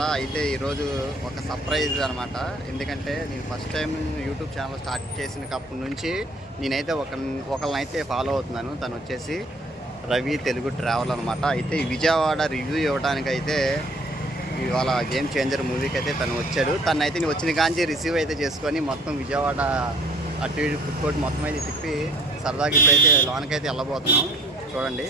అయితే ఈరోజు ఒక సర్ప్రైజ్ అనమాట. ఎందుకంటే నేను first time YouTube channel start చేసినప్పటి నుంచి నేనైతే ఒకళ్ళనైతే ఫాలో అవుతున్నాను. తను వచ్చేసి రవి తెలుగు ట్రావెల్ అనమాట. అయితే విజయవాడ రివ్యూ ఇవ్వడానికైతే ఇవాళ గేమ్ చేంజర్ మూవీకి అయితే తను వచ్చాడు. తనైతే నేను వచ్చిన కాంచి రిసీవ్ అయితే చేసుకొని మొత్తం విజయవాడ అటు ఇటు ఫుడ్ కోర్ట్ మొత్తం అయితే తిప్పి సరదాగా ఇప్పుడైతే లోనకైతే వెళ్ళబోతున్నాం. చూడండి.